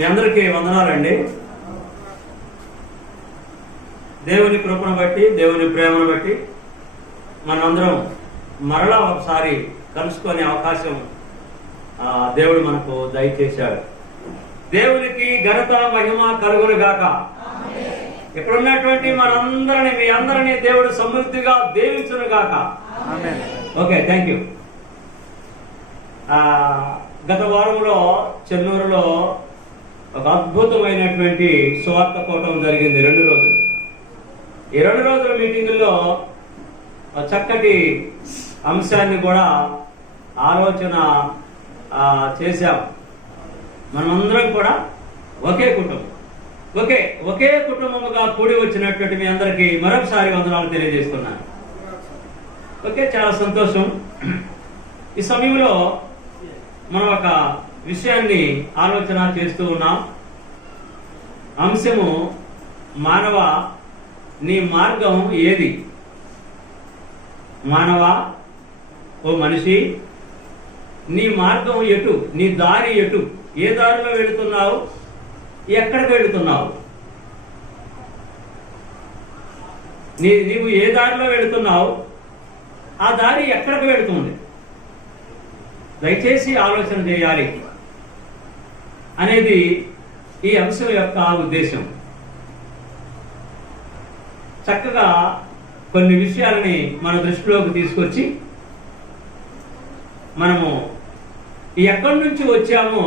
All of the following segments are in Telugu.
మీ అందరికీ వందనాలండి. దేవుని కృపను బట్టి, దేవుని ప్రేమను బట్టి మనందరం మరలా ఒకసారి కలుసుకునే అవకాశం దేవుడు మనకు దయచేశాడు. దేవునికి ఘనత మహిమ కలుగును గాక. ఇక్కడ ఉన్నటువంటి మనందరినీ, మీ అందరినీ దేవుడు సమృద్ధిగా దీవించును గాక. Okay, thank you. గత వారంలో చెన్నూరులో ఒక అద్భుతమైనటువంటి సువార్త కూటం జరిగింది. 2 రోజులు. ఈ 2 రోజుల మీటింగుల్లో చక్కటి అంశాన్ని కూడా ఆలోచన చేశాం. మనమందరం కూడా ఒకే కుటుంబం, ఒకే కుటుంబముగా కూడి వచ్చినటువంటి మీ అందరికీ మరొకసారి వందనాలు తెలియజేస్తున్నాను. ఓకే, చాలా సంతోషం. ఈ సమయంలో మనం ఒక విషయాన్ని ఆలోచన చేస్తూ ఉన్నాం. అంశము మానవ, నీ మార్గం ఏది? మానవ, ఓ మనిషి, నీ మార్గం ఎటు? నీ దారి ఎటు? ఏ దారిలో వెళుతున్నావు? ఎక్కడికి వెళుతున్నావు? నీవు ఏ దారిలో వెళుతున్నావు? ఆ దారి ఎక్కడికి వెళుతుంది? దయచేసి ఆలోచన చేయాలి అనేది ఈ అంశం యొక్క ఉద్దేశం. చక్కగా కొన్ని విషయాలని మన దృష్టిలోకి తీసుకొచ్చి మనము ఎక్కడి నుంచి వచ్చామో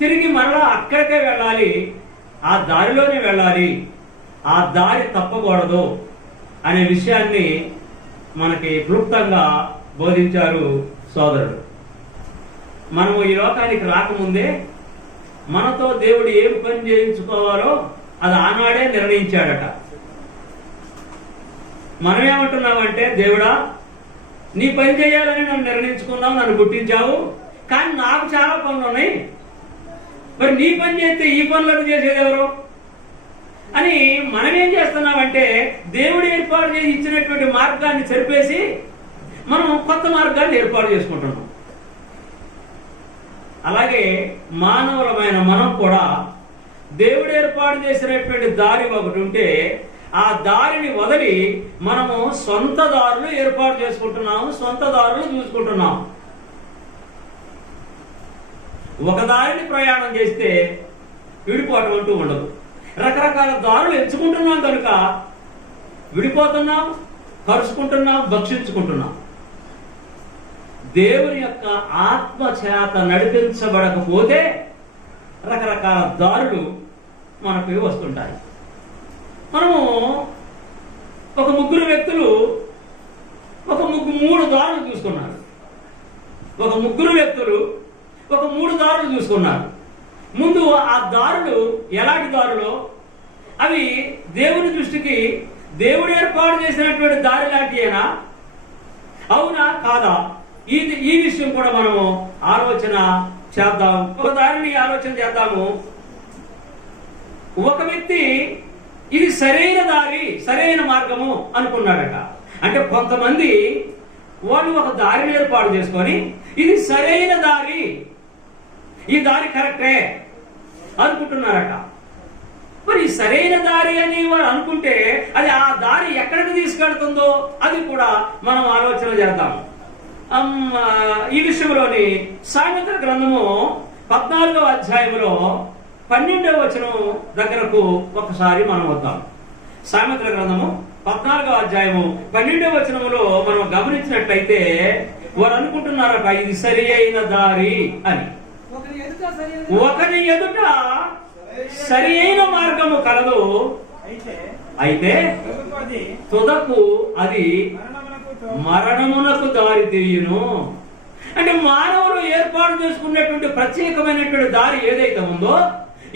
తిరిగి మరలా అక్కడికే వెళ్ళాలి, ఆ దారిలోనే వెళ్ళాలి, ఆ దారి తప్పకూడదు అనే విషయాన్ని మనకి క్లుప్తంగా బోధించారు సోదరుడు. మనము ఈ లోకానికి రాకముందే మనతో దేవుడు ఏం పని చేయించుకోవాలో అది ఆనాడే నిర్ణయించాడట. మనం ఏమంటున్నామంటే, దేవుడా, నీ పని చేయాలని నన్ను నిర్ణయించుకున్నావు, నన్ను పుట్టించావు, కానీ నాకు చాలా పనులు ఉన్నాయి, మరి నీ పని చేస్తే ఈ పనులను చేసేది ఎవరు అని మనం ఏం చేస్తున్నామంటే, దేవుడు ఏర్పాటు చేసి ఇచ్చినటువంటి మార్గాన్ని చెరిపేసి మనం కొత్త మార్గాన్ని ఏర్పాటు చేసుకుంటున్నాం. అలాగే మానవులమైన మనం కూడా దేవుడు ఏర్పాటు చేసినటువంటి దారి ఒకటి ఉంటే ఆ దారిని వదిలి మనము సొంత దారులు ఏర్పాటు చేసుకుంటున్నాము, సొంత దారులు చూసుకుంటున్నాం. ఒక దారిని ప్రయాణం చేస్తే విడిపోవటం అంటూ ఉండదు. రకరకాల దారులు ఎంచుకుంటున్నాం కనుక విడిపోతున్నాం, కరుచుకుంటున్నాం, భక్షించుకుంటున్నాం. దేవుని యొక్క ఆత్మ చేత నడిపించబడకపోతే రకరకాల దారులు మనకు వస్తుంటాయి. మనము ఒక 3 వ్యక్తులు ఒక 3 దారులు చూసుకున్నారు. ఒక 3 వ్యక్తులు ఒక 3 దారులు చూసుకున్నారు. ముందు ఆ దారులు ఎలాంటి దారులు? అవి దేవుని దృష్టికి దేవుడు ఏర్పాటు చేసినటువంటి దారి లాంటియేనా? అవునా కాదా? ఈ విషయం కూడా మనము ఆలోచన చేద్దాం. ఒక దారిని ఆలోచన చేద్దాము. ఒక వ్యక్తి ఇది సరైన దారి, సరైన మార్గము అనుకున్నాడట. అంటే కొంతమంది వాళ్ళు ఒక దారిని ఏర్పాటు చేసుకొని ఇది సరైన దారి, ఈ దారి కరెక్టే అనుకుంటున్నారట. మరి సరైన దారి అని వారు అనుకుంటే అది ఆ దారి ఎక్కడికి తీసుకెళ్తుందో అది కూడా మనం ఆలోచన చేద్దాం. ఈ విషయంలోని సామెతల గ్రంథము 14వ అధ్యాయంలో 12వ వచనం దగ్గరకు ఒకసారి మనం వద్దాం. సామెతల గ్రంథము 14వ అధ్యాయము 12వ వచనములో మనం గమనించినట్లయితే వారు అనుకుంటున్నారట ఇది సరి అయిన దారి అని. ఒకరి ఎదుట సరి అయిన మార్గము కలదు, అయితే తుదకు అది మరణమునకు దారి తీయును. అంటే మానవులు ఏర్పాటు చేసుకున్నటువంటి ప్రత్యేకమైనటువంటి దారి ఏదైతే ఉందో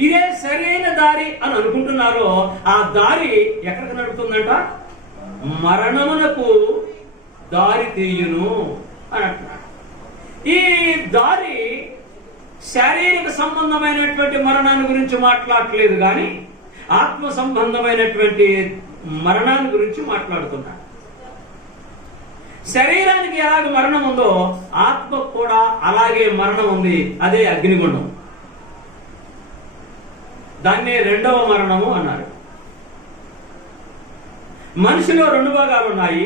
ఇదే సరైన దారి అని అనుకుంటున్నారో ఆ దారి ఎక్కడికి నడుపుతుందంట? మరణమునకు దారి తీయును అని అంటున్నాడు. ఈ దారి శారీరక సంబంధమైనటువంటి మరణాన్ని గురించి మాట్లాడలేదు, కానీ ఆత్మ సంబంధమైనటువంటి మరణాన్ని గురించి మాట్లాడుతున్నాడు. శరీరానికి ఎలాగ మరణం ఉందో ఆత్మకు కూడా అలాగే మరణం ఉంది, అదే అగ్నిగుండం. దాన్నే రెండవ మరణము అన్నారు. మనిషిలో రెండు భాగాలు ఉన్నాయి.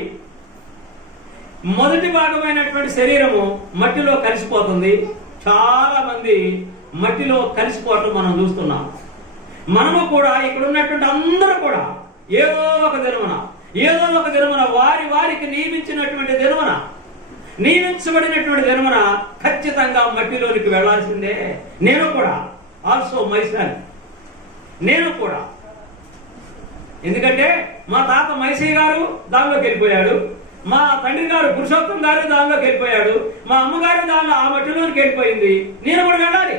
మొదటి భాగమైనటువంటి శరీరము మట్టిలో కలిసిపోతుంది. చాలా మంది మట్టిలో కలిసిపోవటం మనం చూస్తున్నాం. మనము కూడా ఇక్కడ ఉన్నటువంటి అందరూ కూడా ఏదో ఒక దినమున వారికి నియమించినటువంటి దినమున, నియమించబడినటువంటి దినమున ఖచ్చితంగా మట్టిలోనికి వెళ్లాల్సిందే. నేను కూడా ఆల్సో మైసెల్ఫ్, నేను కూడా. ఎందుకంటే మా తాత మైసయ్య గారు దానిలోకి వెళ్ళిపోయాడు, మా తండ్రి గారు పురుషోత్తం గారు దానిలోకి వెళ్ళిపోయాడు, మా అమ్మగారు దానిలో ఆ మట్టిలోనికి వెళ్ళిపోయింది. నేను కూడా వెళ్ళాలి,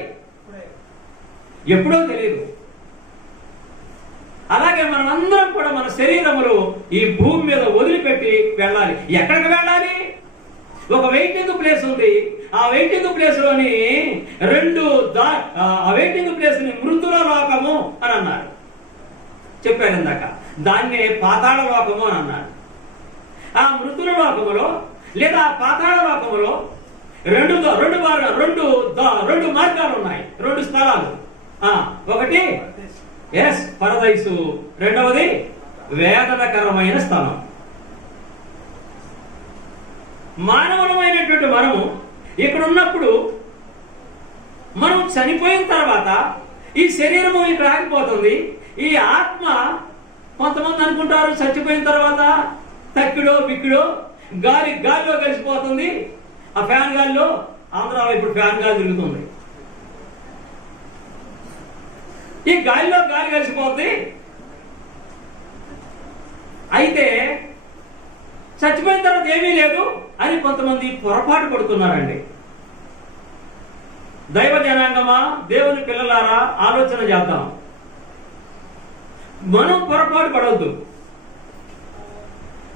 ఎప్పుడో తెలియదు. అలాగే మనమందరం కూడా మన శరీరములు ఈ భూమి మీద వదిలిపెట్టి వెళ్ళాలి. ఎక్కడికి వెళ్ళాలి? ఒక వెయిటింగ్ ప్లేస్ ఉంది. ఆ వెయిటింగ్ ప్లేస్ లోని ఆ వెయిటింగ్ ప్లేస్ ని మృతుల లోకము అని అన్నారు. చెప్పాను ఇందాక, దాన్నే పాతాళ లోకము అని అన్నారు. ఆ మృతుల లోకములో లేదా పాతాళ లోకములో రెండు మార్గాలు ఉన్నాయి, రెండు స్థలాలు. ఒకటి పరదైసు, రెండవది వేదనకరమైన స్థలం. మానవులమైనటువంటి మనము ఇక్కడ ఉన్నప్పుడు, మనం చనిపోయిన తర్వాత ఈ శరీరము ఇక్కడ ఆగిపోతుంది. ఈ ఆత్మ, కొంతమంది అనుకుంటారు చచ్చిపోయిన తర్వాత తక్కిడో బిక్కిడో గాలిలో కలిసిపోతుంది. ఆ ఫ్యాన్ గాలిలో, ఆంధ్రాలో ఇప్పుడు ఫ్యాన్ గాలి తిరుగుతుంది, ఈ గాలిలో గాలి కలిసిపోతుంది. అయితే చచ్చిపోయిన తర్వాత ఏమీ లేదు అని కొంతమంది పొరపాటు పడుతున్నారండి. దైవ జనాంగమా, దేవుని పిల్లలారా, ఆలోచన చేద్దాం. మనం పొరపాటు పడవద్దు.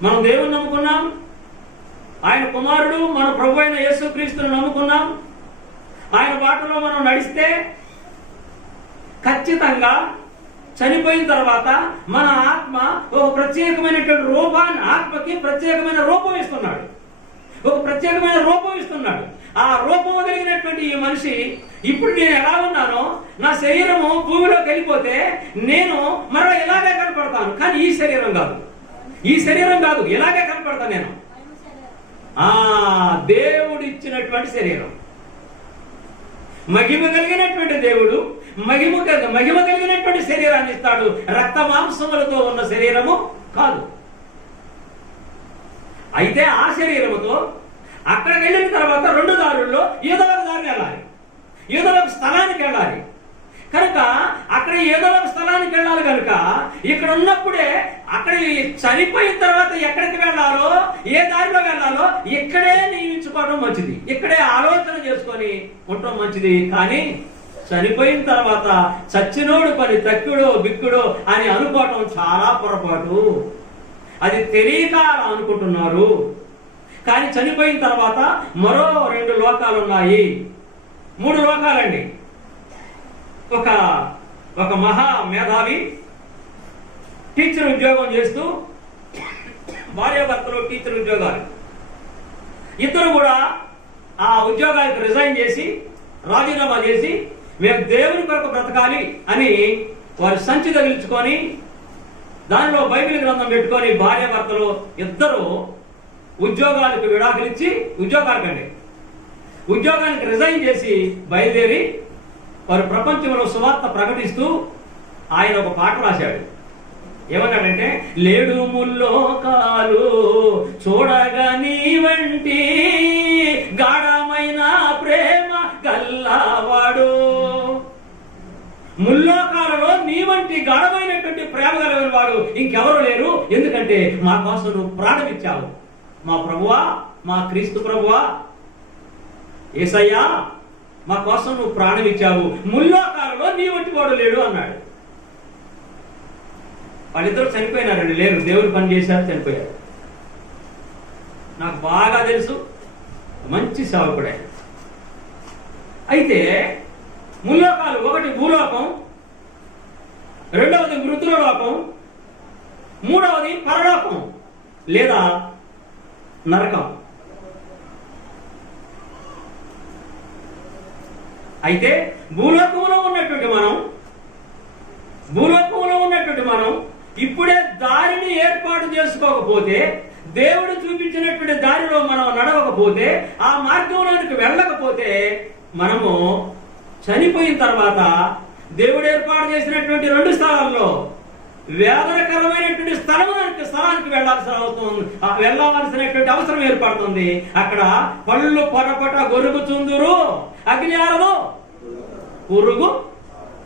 మనం దేవుని నమ్ముకున్నాం, ఆయన కుమారుడు మన ప్రభు అయిన యేసుక్రీస్తును నమ్ముకున్నాం. ఆయన బాటలో మనం నడిస్తే ఖచ్చితంగా చనిపోయిన తర్వాత మన ఆత్మ ఒక ప్రత్యేకమైనటువంటి రూపాన్ని, ఆత్మకి ప్రత్యేకమైన రూపం ఇస్తున్నాడు, ఒక ప్రత్యేకమైన రూపం ఇస్తున్నాడు. ఆ రూపం కలిగినటువంటి ఈ మనిషి, ఇప్పుడు నేను ఎలా ఉన్నానో, నా శరీరము భూమిలోకి వెళ్ళిపోతే నేను మరో ఇలాగే కనపడతాను. కానీ ఈ శరీరం కాదు, ఇలాగే కనపడతాను నేను. దేవుడు ఇచ్చినటువంటి శరీరం, మహిమ కలిగినటువంటి దేవుడు మహిమ కలిగినటువంటి శరీరాన్ని ఇస్తాడు. రక్త మాంసములతో ఉన్న శరీరము కాదు. అయితే ఆ శరీరముతో అక్కడికి వెళ్ళిన తర్వాత రెండు దారుల్లో ఏదో ఒక దారిని వెళ్ళాలి, ఏదో ఒక స్థలానికి వెళ్ళాలి. కనుక అక్కడ ఏదో ఒక స్థలానికి వెళ్ళాలి. కనుక ఇక్కడ ఉన్నప్పుడే, అక్కడ చనిపోయిన తర్వాత ఎక్కడికి వెళ్ళాలో, ఏ దారిలో వెళ్ళాలో ఇక్కడే నియమించుకోవడం మంచిది, ఇక్కడే ఆలోచన చేసుకొని ఉండటం మంచిది. కానీ చనిపోయిన తర్వాత చచ్చినోడు పని తక్కుడో బిక్కుడో అని అనుకోవటం చాలా పొరపాటు. అది తెలియక అనుకుంటున్నారు. కానీ చనిపోయిన తర్వాత మరో 2 లోకాలు ఉన్నాయి, 3 లోకాలండి. ఒక మహా మేధావి టీచర్ ఉద్యోగం చేస్తూ, భార్యాభర్తలు టీచర్ ఉద్యోగాలు, ఇద్దరు కూడా ఆ ఉద్యోగానికి రిజైన్ చేసి, రాజీనామా చేసి, మేము దేవుని కొరకు బ్రతకాలి అని వారు సంచి తగిలించుకొని, దానిలో బైబిల్ గ్రంథం పెట్టుకొని భార్యాభర్తలు ఇద్దరు ఉద్యోగాలకు విడాకులిచ్చి, ఉద్యోగానికి రిజైన్ చేసి బయలుదేరి వారు ప్రపంచంలో సువార్త ప్రకటిస్తూ ఆయన ఒక పాట రాశాడు. ఏమన్నాడంటే, లేడు ముల్లోకాలు చూడగా నీ వంటి గాఢమైన ప్రేమ గల్లవాడు. ముల్లోకాలలో నీ వంటి గాఢమైనటువంటి ప్రేమ కలిగిన వాడు ఇంకెవరు లేరు. ఎందుకంటే మా కోసం నువ్వు ప్రాణం ఇచ్చావు. మా ప్రభువా, మా క్రీస్తు ప్రభువా, యేసయ్యా, మా కోసం నువ్వు ప్రాణం ఇచ్చావు. ముల్లోకాలలో నీ వంటి వాడు లేడు అన్నాడు. వాళ్ళిద్దరు చనిపోయినారండి, లేరు, దేవుడు పని చేశారు, చనిపోయారు. నాకు బాగా తెలుసు, మంచి సేవకుడే. అయితే ముల్లోకాలు, ఒకటి భూలోకం, రెండవది మృతుల లోకం, మూడవది పరలోకం లేదా నరకం. అయితే భూలోకంలో ఉన్నటువంటి మనం నడవకపోతే, దేవుడు చూపించినటువంటి దారిలో మనం నడవకపోతే, ఆ మార్గంలోనికి వెళ్ళకపోతే, మనము చనిపోయిన తర్వాత దేవుడు ఏర్పాటు చేసినటువంటి 2 స్థలాల్లో వేదనకరమైనటువంటి స్థలానికి వెళ్ళవలసినటువంటి అవసరం ఏర్పడుతుంది. అక్కడ పళ్ళు పొరపట గొరుగుచుందురు, అగ్ని ఆరదు, పురుగు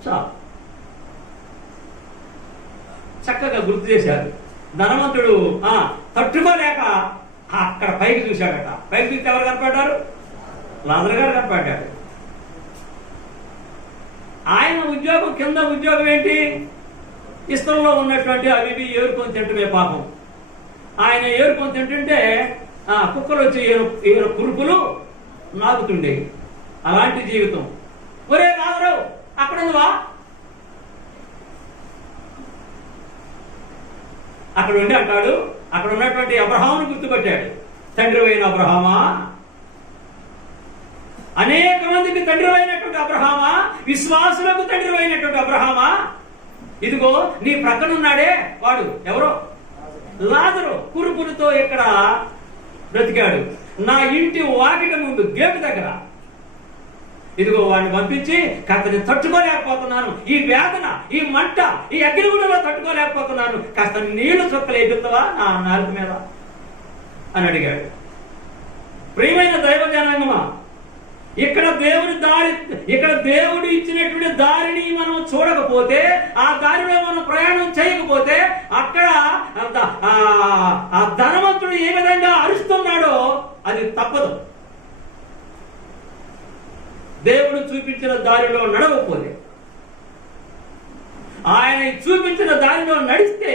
చాలు. చక్కగా గుర్తు చేశారు. ధనవంతుడు తట్టుకోలేక అక్కడ పైకి చూశాడట. పైకి చూస్తే ఎవరు కనపడ్డారు? లాజరు గారు కనపడ్డాడు. ఆయన ఉద్యోగం, కింద ఉద్యోగం ఏంటి? ఇస్తంలో ఉన్నటువంటి అవి ఏరుకొని తింటమే పాపం. ఆయన ఏరుకొని తింటుంటే కుక్కలు వచ్చి కురుపులు నాకుతుండేవి. అలాంటి జీవితం. ఒరే లాజరు అక్కడ ఉందివా? అక్కడ ఉండి అంటాడు, అక్కడ ఉన్నటువంటి అబ్రహామును గుర్తుపట్టాడు. తండ్రి అయిన అబ్రహామా, అనేక మందికి తండ్రి అయినటువంటి అబ్రహామా, విశ్వాసులకు తండ్రి అయినటువంటి అబ్రహామా, ఇదిగో నీ ప్రక్కన ఉన్నాడే వాడు ఎవరో లాజరు, కురుపులతో ఇక్కడ బ్రతికాడు. నా ఇంటి వాకిట ముందు గేటు దగ్గర ఇదిగో వాడిని పంపించి, కాస్త తట్టుకోలేకపోతున్నాను, ఈ వేదన, ఈ మంట, ఈ అగ్నిగుండంలో తట్టుకోలేకపోతున్నాను, కాస్త నీళ్లు చుక్కలు ఎదుగుతావా నా నాలుగు మీద అని అడిగాడు. ప్రియమైన దైవ జనాంగమా, ఇక్కడ దేవుడు ఇచ్చినటువంటి దారిని మనం చూడకపోతే, ఆ దారిలో మనం ప్రయాణం చేయకపోతే, అక్కడ ఆ ధనవంతుడు ఏ విధంగా అరుస్తున్నాడో అది తప్పదు. దేవుడు చూపించిన దారిలో నడవకపోతే, ఆయన చూపించిన దారిలో నడిస్తే,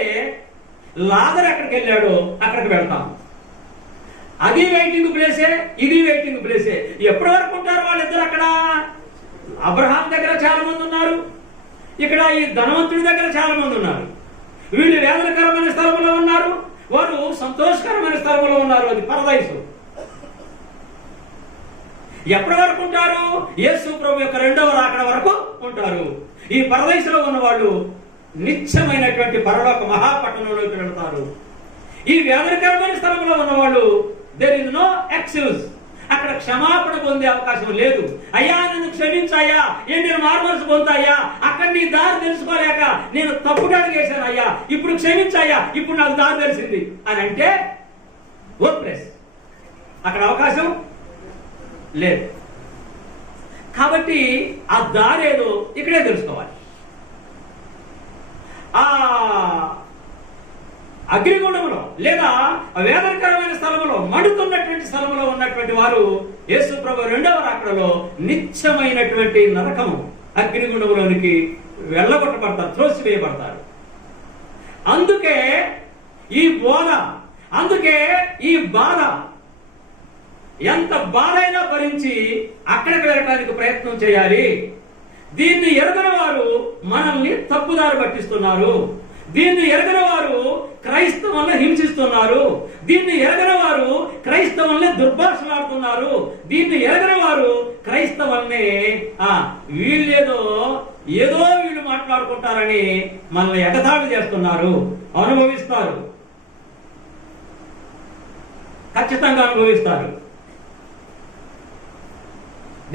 లాజరు ఎక్కడికి వెళ్ళాడో అక్కడికి వెళ్తాం. అది వెయిటింగ్ ప్లేసే, ఇది వెయిటింగ్ ప్లేసే. ఎప్పటి వరకు ఉంటారు వాళ్ళిద్దరు అక్కడ? అబ్రహాం దగ్గర చాలా మంది ఉన్నారు, ఇక్కడ ఈ ధనవంతుడి దగ్గర చాలా మంది ఉన్నారు. వీళ్ళు వేదనకరమైన స్థలంలో ఉన్నారు, వారు సంతోషకరమైన స్థలంలో ఉన్నారు. అది పరదైసు. ఎప్పటి వరకు ఉంటారు? యేసు ప్రభు యొక్క 2వ రాకడ వరకు ఉంటారు. ఈ పరదైసులో ఉన్న వాళ్ళు నిత్యమైనటువంటి పరలోక మహాపట్టణంలోకి వెళ్తారు. ఈ వేదనకరమైన స్థలంలో ఉన్నవాళ్ళు దేర్ ఇస్ నో ఎక్స్క్యూజ్. అక్కడ క్షమాపణ పొందే అవకాశం లేదు. అయ్యా నన్ను క్షమించాయా, నేను మార్మల్స్ పొందాయా, అక్కడ నీ దారి తెలుసుకోలేక నేను తప్పుడు అడిగేశాను అయ్యా, ఇప్పుడు క్షమించాయా, ఇప్పుడు నాకు దారి తెలిసింది అని అంటే వర్క్ప్లేస్, అక్కడ అవకాశం లేదు. కాబట్టి ఆ దారి ఏదో ఇక్కడే తెలుసుకోవాలి. ఆ అగ్నిగుండంలో లేదా వేదనకరమైన స్థలంలో, మండుతున్నటువంటి స్థలంలో ఉన్నటువంటి వారు యేసు ప్రభు 2వ రాకడలో నిత్యమైనటువంటి నరకము అగ్నిగుండంలోనికి వెళ్ళగొట్టబడతారు, త్రోసివేయబడతారు. అందుకే ఈ బోధ, అందుకే ఈ బాధ, ఎంత బాధైనా భరించి అక్కడికి వెళ్ళడానికి ప్రయత్నం చేయాలి. దీన్ని ఎరగని వారు మనల్ని తప్పుదారి పట్టిస్తున్నారు. దీన్ని ఎరగని వారు క్రైస్తవుల్ని హింసిస్తున్నారు. దీన్ని ఎరగని వారు క్రైస్తవుల్ని దుర్భాషలాడుతున్నారు. దీన్ని ఎరగని వారు క్రైస్తవుల్ని వీళ్ళేదో వీళ్ళు మాట్లాడుకుంటారని మనల్ని ఎగతాళి చేస్తున్నారు. అనుభవిస్తారు, ఖచ్చితంగా అనుభవిస్తారు.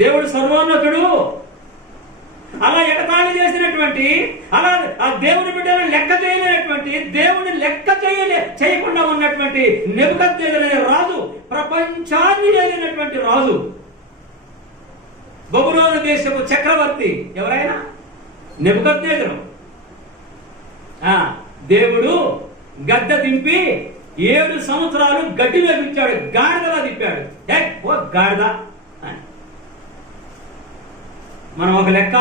దేవుడు సర్వోన్నతుడు. అలా ఎగతాళి చేసినటువంటి, అలా ఆ దేవుని బిడ్డలను లెక్క చేయలేనటువంటి, దేవుని లెక్క చేయకుండా ఉన్నటువంటి నెబుకద్నెజరు రాజు, ప్రపంచాన్ని ఏలినటువంటి రాజు, బబులోను దేశపు చక్రవర్తి ఎవరైనా నెబుకద్నెజరు. దేవుడు గద్ద దింపి 7 సంవత్సరాలు గడ్డి వేపించాడు, గాడిదలా తిప్పాడు. ఓ గాడిద అని. మనం ఒక లెక్క,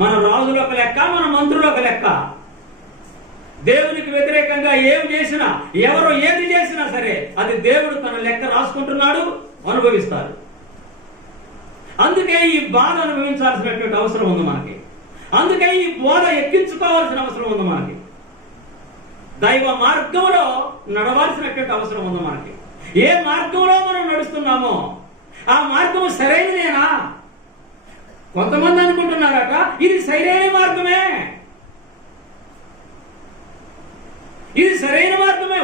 మన రాజులు ఒక లెక్క, మన మంత్రులు ఒక లెక్క. దేవునికి వ్యతిరేకంగా ఏం చేసినా, ఎవరు ఏది చేసినా సరే అది దేవుడు తన లెక్క రాసుకుంటున్నాడు, అనుభవిస్తారు. అందుకే ఈ బాధ అనుభవించాల్సినటువంటి అవసరం ఉంది మనకి. అందుకే ఈ బోధ ఎక్కించుకోవాల్సిన అవసరం ఉంది మనకి. దైవ మార్గంలో నడవాల్సినటువంటి అవసరం ఉంది మనకి. ఏ మార్గంలో మనం నడుస్తున్నామో ఆ మార్గం సరైనదేనా? కొంతమంది అనుకుంటున్నారట ఇది సరైన మార్గమే, ఇది సరైన మార్గమే.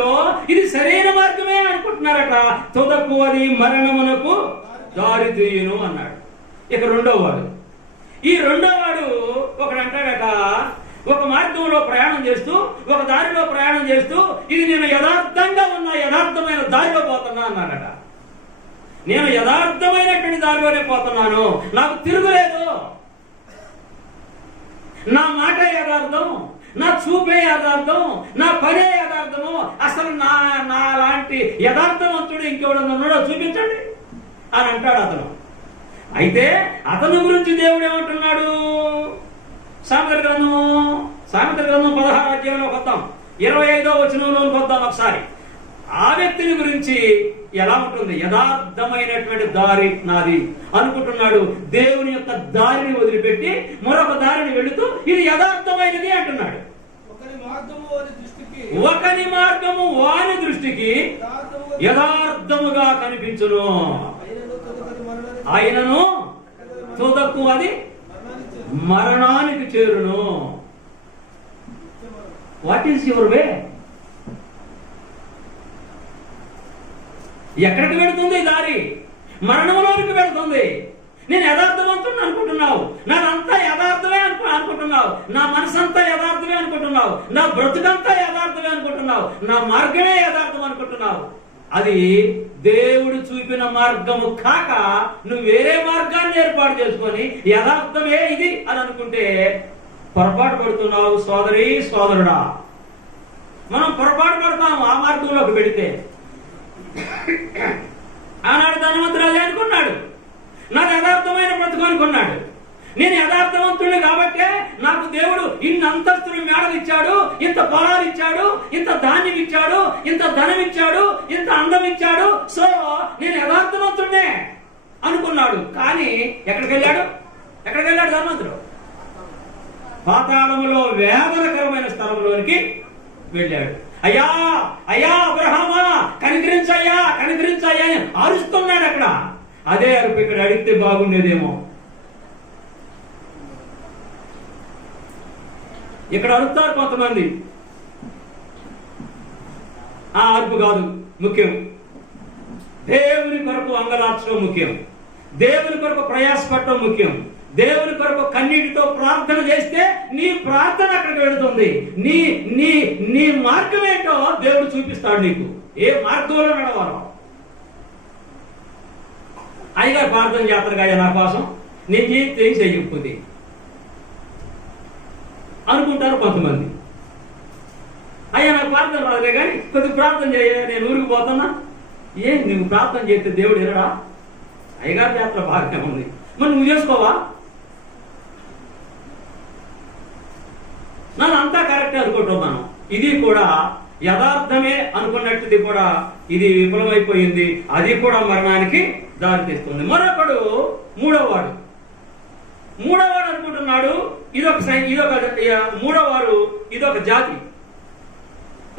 దృష్టిలో ఇది సరైన మార్గమే అనుకుంటున్నారట. తుదకు అది మరణమునకు దారి తీయును అన్నాడు. ఇక రెండోవాడు, ఈ రెండోవాడు ఒకడు అంటాడట, ఒక మార్గంలో ప్రయాణం చేస్తూ, ఒక దారిలో ప్రయాణం చేస్తూ, ఇది నేను యథార్థంగా ఉన్న యథార్థమైన దారిలో పోతున్నా అన్నాడట. నేను యథార్థమైనటువంటి దారిలోనే పోతున్నాను, నాకు తిరుగులేదు, నా మాట యథార్థం, నా చూపే యథార్థం, నా పనే యథార్థము, అసలు నా లాంటి యథార్థవంతుడు ఇంకెవడన్నా ఉన్నాడో చూపించండి అని అంటాడు అతను. అయితే అతని గురించి దేవుడు ఏమంటున్నాడు? సామెతల గ్రంథం 16వ అధ్యాయంలోకి వద్దాం, 25వ వచనంలోకి వద్దాం ఒకసారి. ఆ వ్యక్తిని గురించి ఎలా ఉంటుంది? యథార్థమైనటువంటి దారి నాది అనుకుంటున్నాడు. దేవుని యొక్క దారిని వదిలిపెట్టి మరొక దారిని వెళుతూ ఇది యథార్థమైనది అంటున్నాడు. ఒకని మార్గము వాని దృష్టికి యథార్థముగా కనిపించును, ఆయనను తుదకు అది మరణానికి చేరును. What is your way? ఎక్కడికి వెళుతుంది దారి? మరణంలోనికి వెళుతుంది. నేను యథార్థవంతుని అనుకుంటున్నావు, నాదంతా యథార్థమే అనుకుంటున్నావు, నా మనసంతా యథార్థమే అనుకుంటున్నావు, నా బ్రతుకంతా యథార్థమే అనుకుంటున్నావు, నా మార్గమే యథార్థం అనుకుంటున్నావు. అది దేవుడు చూపిన మార్గము కాక నువ్వు వేరే మార్గాన్ని ఏర్పాటు చేసుకొని యథార్థమే ఇది అని అనుకుంటే పొరపాటు పడుతున్నావు సోదరి సోదరుడా. మనం పొరపాటు పడతాము ఆ మార్గంలోకి పెడితే. ఆనాడు ధనవంతుడు అదే అనుకున్నాడు, నాకు యథార్థమైన బ్రతుకు అనుకున్నాడు. నేను యథార్థవంతుడు కాబట్టే నాకు దేవుడు ఇన్ని అంతస్తులు మేడలు ఇచ్చాడు, ఇంత పొలాలు ఇచ్చాడు, ఇంత ధాన్యం ఇచ్చాడు, ఇంత ధనం ఇచ్చాడు, ఇంత అందం ఇచ్చాడు, సో నేను యథార్థవంతుడే అనుకున్నాడు. కానీ ఎక్కడికి వెళ్ళాడు ధనవంతుడు? పాతాళములో వేదనకరమైన స్థలంలోనికి వెళ్ళాడు. అయ్యా అయ్యా అబ్రహామా కనికరించయ్యా కనికరించయ్యా అని అరుస్తున్నాడు అక్కడ. అదే అరుపు ఇక్కడ అడిగితే బాగుండేదేమో. ఇక్కడ అరుస్తారు కొంతమంది, ఆ అరుపు కాదు ముఖ్యం. దేవుని కొరకు అంగలార్చడం ముఖ్యం, దేవుని కొరకు ప్రయాసపడటం ముఖ్యం. దేవుని కొరకు కన్నీటితో ప్రార్థన చేస్తే నీ ప్రార్థన అక్కడికి వెళుతుంది. నీ నీ నీ మార్గం ఏంటో దేవుడు చూపిస్తాడు నీకు, ఏ మార్గంలో నడవాలో. అయ్యగారు ప్రార్థన చేస్తారుగా నా కోసం, నేను చేయకపోతే అనుకుంటారు కొంతమంది. అయ్యా నాకు ప్రార్థన రాదులే కానీ కొద్దిగా ప్రార్థన చేయ, నేను ఊరికి పోతున్నా. నువ్వు ప్రార్థన చేస్తే దేవుడు వినడా? అయ్యగారి యాత్ర బాగానే ఉంది, మరి నువ్వు చేసుకోవా? నన్ను అంతా కరెక్టే అనుకుంటున్నాను. ఇది కూడా యథార్థమే అనుకున్నట్టుది కూడా ఇది విఫలమైపోయింది, అది కూడా మరణానికి దారితీస్తుంది. మరొకడు మూడోవాడు అనుకుంటున్నాడు ఇదొక జాతి,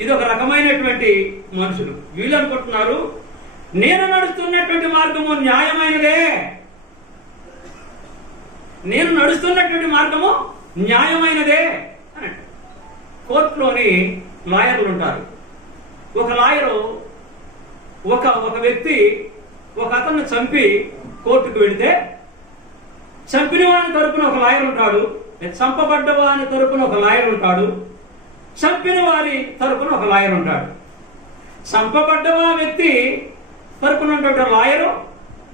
ఇదొక రకమైనటువంటి మనుషులు. వీళ్ళు అనుకుంటున్నారు నేను నడుస్తున్నటువంటి మార్గము న్యాయమైనదే, నేను నడుస్తున్నటువంటి మార్గము న్యాయమైనదే. కోర్టులోని లాయర్లు ఉంటారు. ఒక లాయరు ఒక వ్యక్తి ఒక అతన్ని చంపి కోర్టుకు వెళితే చంపిన వాని తరపున ఒక లాయర్ ఉంటాడు, చంపబడ్డ వాని తరపున ఒక లాయర్ ఉంటాడు, చంపిన వారి తరపున ఒక లాయర్ ఉంటాడు. చంపబడ్డ వ్యక్తి తరపున ఉన్నటువంటి లాయరు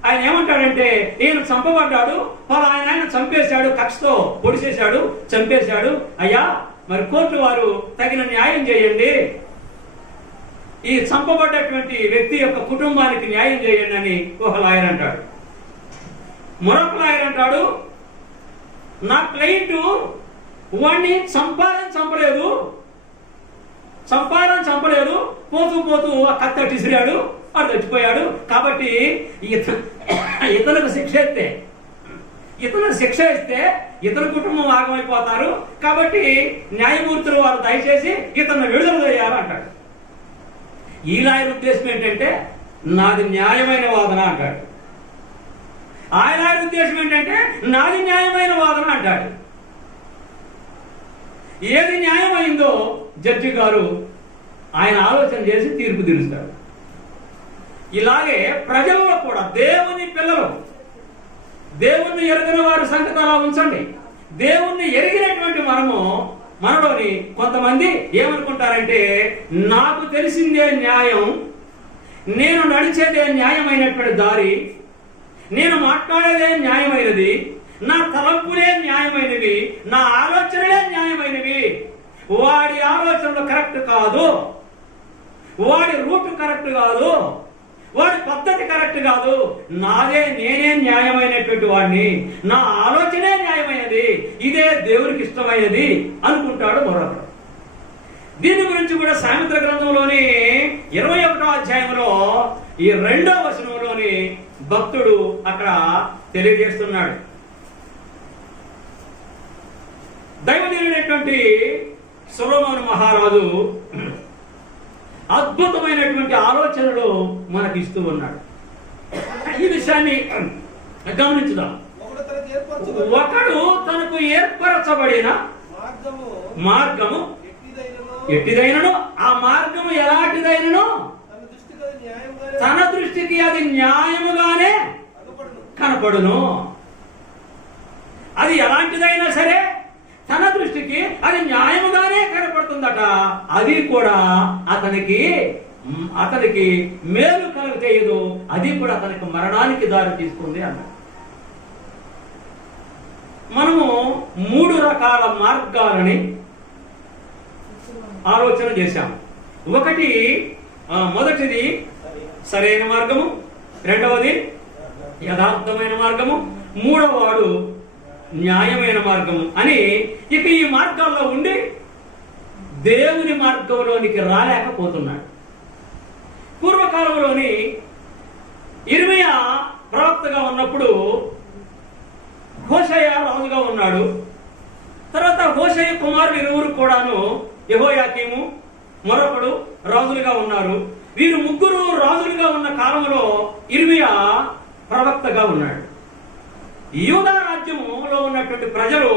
ఆయన ఏమంటాడంటే, ఈయన చంపబడ్డాడు, ఆయన చంపేశాడు, కక్షతో పొడిచేశాడు, చంపేశాడు. అయ్యా మరి కోర్టు వారు తగిన న్యాయం చేయండి, ఈ చంపబడ్డటువంటి వ్యక్తి యొక్క కుటుంబానికి న్యాయం చేయండి అని ఒక లాయర్ అంటాడు. మరొక లాయర్ అంటాడు, నా క్లయింట్ వాడిని చంపలేదు, పోతూ ఆ కత్తి అట్టిసిరాడు, వాడు చచ్చిపోయాడు. కాబట్టి ఇతనికి శిక్ష ఇస్తే ఇతర కుటుంబం ఆగమైపోతారు. కాబట్టి న్యాయమూర్తులు వారు దయచేసి ఇతను విడుదల చేయాలంటాడు. ఈ లాయర్ ఉద్దేశం ఏంటంటే నాది న్యాయమైన వాదన అంటాడు. ఆ లాయర్ ఉద్దేశం ఏంటంటే నాది న్యాయమైన వాదన అంటాడు. ఏది న్యాయమైందో జడ్జి గారు ఆయన ఆలోచన చేసి తీర్పు తీరుస్తాడు. ఇలాగే ప్రజల్లో కూడా దేవుని పిల్లలు, దేవుణ్ణి ఎరగిన వారి సంగతి అలా ఉంచండి. దేవుణ్ణి ఎరిగినటువంటి మనలోని కొంతమంది ఏమనుకుంటారంటే, నాకు తెలిసిందే న్యాయం, నేను నడిచేదే న్యాయమైనటువంటి దారి, నేను మాట్లాడేదే న్యాయమైనది, నా తలంపులే న్యాయమైనవి, నా ఆలోచనలే న్యాయమైనవి, వాడి ఆలోచనలు కరెక్ట్ కాదు, వాడి రూట్ కరెక్ట్ కాదు, వాడి పద్ధతి కరెక్ట్ కాదు, నేనే న్యాయమైనటువంటి వాడిని, నా ఆలోచనే న్యాయమైనది, ఇదే దేవునికి ఇష్టమైనది అనుకుంటాడు మరొకడు. దీని గురించి కూడా సామెతల గ్రంథంలోని 21వ అధ్యాయంలో ఈ 2వ వచనంలోని భక్తుడు అక్కడ తెలియజేస్తున్నాడు. దైవజనుడైనటువంటి సొలొమోను మహారాజు అద్భుతమైనటువంటి ఆలోచనలు మనకి ఇస్తూ ఉన్నాడు. ఈ విషయాన్ని గమనించుదాం. ఒకడు తనకు ఏర్పరచబడిన మార్గము ఎట్టిదైనను, ఆ మార్గము ఎలాంటిదైనను తన దృష్టికి అది న్యాయముగానే కనపడును. అది ఎలాంటిదైనా సరే తన దృష్టికి అది న్యాయముగానే కనపడుతుందట. అది కూడా అతనికి మేలు కలుగజేయదు, అది కూడా అతనికి మరణానికి దారి తీస్తుంది అన్నాడు. మనము 3 రకాల మార్గాలని ఆలోచన చేశాము. మొదటిది సరైన మార్గము, రెండవది యథార్థమైన మార్గము, మూడవవాడు న్యాయమైన మార్గము అని. ఇక ఈ మార్గాల్లో ఉండి దేవుని మార్గంలోనికి రాలేకపోతున్నాడు. పూర్వకాలంలోని ఇర్మియా ప్రవక్తగా ఉన్నప్పుడు హోషేయ రాజుగా ఉన్నాడు. తర్వాత హోషేయ కుమారులు 2 కూడాను యెహోయాకీము మరొకడు రాజులుగా ఉన్నారు. వీరు 3 రాజులుగా ఉన్న కాలంలో ఇర్మియా ప్రవక్తగా ఉన్నాడు. యూదా రాజ్యములో ఉన్నటువంటి ప్రజలు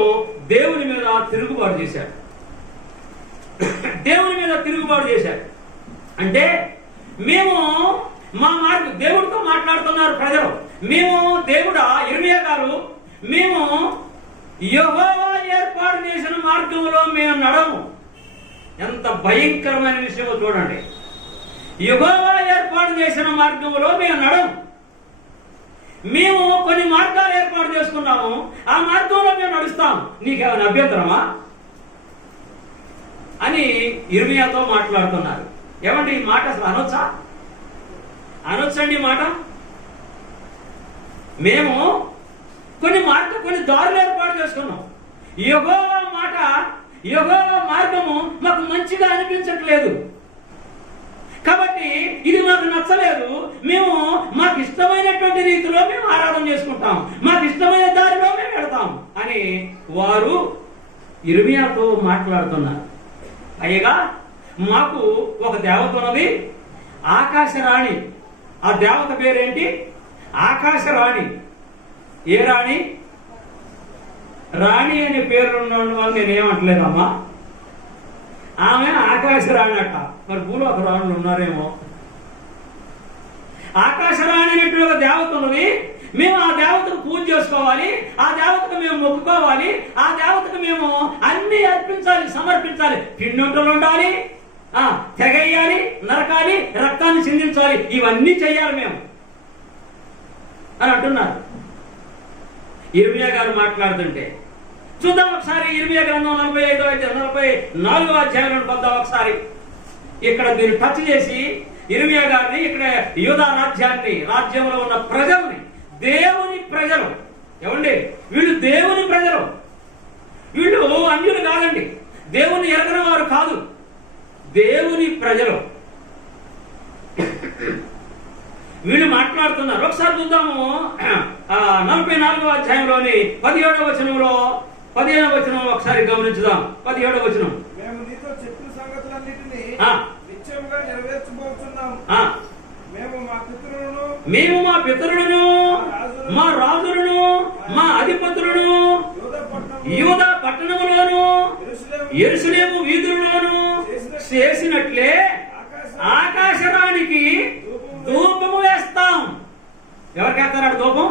దేవుని మీద తిరుగుబాటు చేశారు. అంటే మేము మా మార్గం, దేవుడితో మాట్లాడుతున్నారు ప్రజలు, ఇర్మియా గారు మేము యెహోవా ఏర్పాటు చేసిన మార్గంలో మేము నడము. ఎంత భయంకరమైన విషయమో చూడండి. యెహోవా ఏర్పాటు చేసిన మార్గంలో మేము నడము, మేము కొన్ని మార్గాలు ఏర్పాటు చేసుకున్నాము, ఆ మార్గంలో మేము నడుస్తాం, నీకేమైనా అభ్యంతరమా అని ఇర్మియాతో మాట్లాడుతున్నారు. ఏమంటే ఈ మాట అసలు అనొచ్చండి ఈ మాట? మేము కొన్ని దారులు ఏర్పాటు చేసుకున్నాం, యెహోవా మార్గము మాకు మంచిగా అనిపించట్లేదు, కాబట్టి ఇది మాకు నచ్చలేదు, మేము మాకు ఇష్టమైనటువంటి రీతిలో మేము ఆరాధన చేసుకుంటాం, మాకు ఇష్టమైన దారిలో మేము వెళతాం అని వారు ఇర్మియాతో మాట్లాడుతున్నారు. పైగా మాకు ఒక దేవత ఉన్నది, ఆకాశరాణి. ఆ దేవత పేరేంటి? ఆకాశరాణి. ఏ రాణి? రాణి అనే పేరు ఉన్న వాళ్ళు నేనేమంటలేదమ్మా, ఆమె ఆకాశరాణి అట. మరి భూలోక రాణులు ఉన్నారేమో. ఆకాశరాణి అనేటువంటి ఒక దేవత ఉన్నది, మేము ఆ దేవతకు పూజ చేసుకోవాలి, ఆ దేవతకు మేము మొక్కుకోవాలి, ఆ దేవతకు మేము అన్ని అర్పించాలి, సమర్పించాలి, పిండొంటలు ఉండాలి, తెగయ్యాలి, నరకాలి, రక్తాన్ని చిందించాలి, ఇవన్నీ చెయ్యాలి మేము అని అంటున్నారు. ఇర్మియా గారు మాట్లాడుతుంటే చూద్దాం ఒకసారి. ఇర్మియా గ్రంథం 44వ అధ్యాయంలో పొందాం ఒకసారి. ఇక్కడ దీన్ని టచ్ చేసి ఇర్మియా గారిని, ఇక్కడ యూదా రాజ్యంలో ఉన్న ప్రజల్ని, దేవుని ప్రజలు, ఏమండి వీళ్ళు దేవుని ప్రజలు, వీళ్ళు అన్యులు కాదండి, దేవుని ఎరగని వారు కాదు, దేవుని ప్రజలు. వీళ్ళు మాట్లాడుతున్నారు. ఒకసారి చూద్దాము. 44వ అధ్యాయంలోని 17వ వచనంలో 15వ వచనం ఒకసారి గమనించుదాం. 17వ వచనం. మేము నీతో చెప్పిన సంగతులన్నిటినీ నిశ్చయంగా నెరవేర్చబోతున్నాం. మేము మా పితరులను, మా రాజులను, మా అధిపతులను యూదా పట్టణములోను యెరూషలేము వీధుల్లోను చేసినట్లే ఎవరికేస్తాడు ధూపం?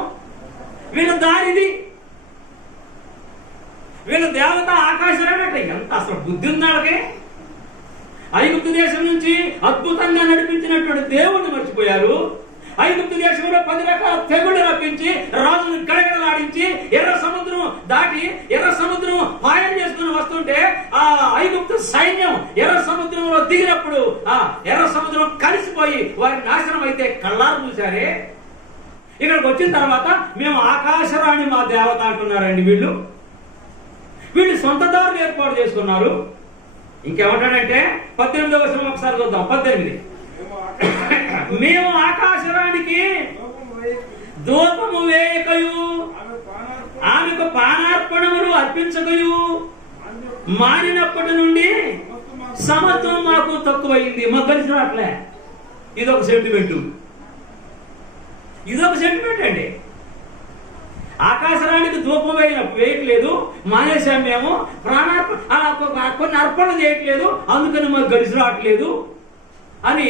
వీళ్ళ దారిది, వీళ్ళ దేవత ఆకాశరాడట. ఎంత అసలు బుద్ధి ఉంది వాళ్ళకి? ఐగుప్తు దేశం నుంచి అద్భుతంగా నడిపించినటువంటి దేవుణ్ణి మర్చిపోయారు. ఐగుప్తు దేశంలో 10 రకాల తెగుళ్ళు రప్పించి రాజును గడగడలాడించి ఎర్ర సముద్రం దాటి ఎర్ర సముద్రం పాయం చేసుకుని వస్తుంటే ఆ ఐగుప్తు సైన్యం ఎర్ర సముద్రంలో దిగినప్పుడు ఆ ఎర్ర సముద్రం కలిసిపోయి వారి నాశనం అయితే కళ్ళారు చూశారే. ఇక్కడికి వచ్చిన తర్వాత మేము ఆకాశరాణి మా దేవత అంటున్నారండి వీళ్ళు. వీళ్ళు సొంత దారులు ఏర్పాటు చేసుకున్నారు. ఇంకేమంటాడంటే 18వ వచనం ఒకసారి చూద్దాం. 18 మేము ఆకాశరానికి ధూపము వేయకయు ఆమెకు పానార్పణములు అర్పించకయు మానినప్పటి నుండి సమత్వం మాకు తక్కువైంది. మాకు కలిసి రావట్లే. ఇదొక సెంటిమెంట్, ఇదొక సెంటిమెంట్ అండి. ఆకాశరానికి ధూపం వేయట్లేదు, మానేశాం మేము. కొన్ని అర్పణలు చేయట్లేదు, అందుకని మాకు గడిచి రావట్లేదు అని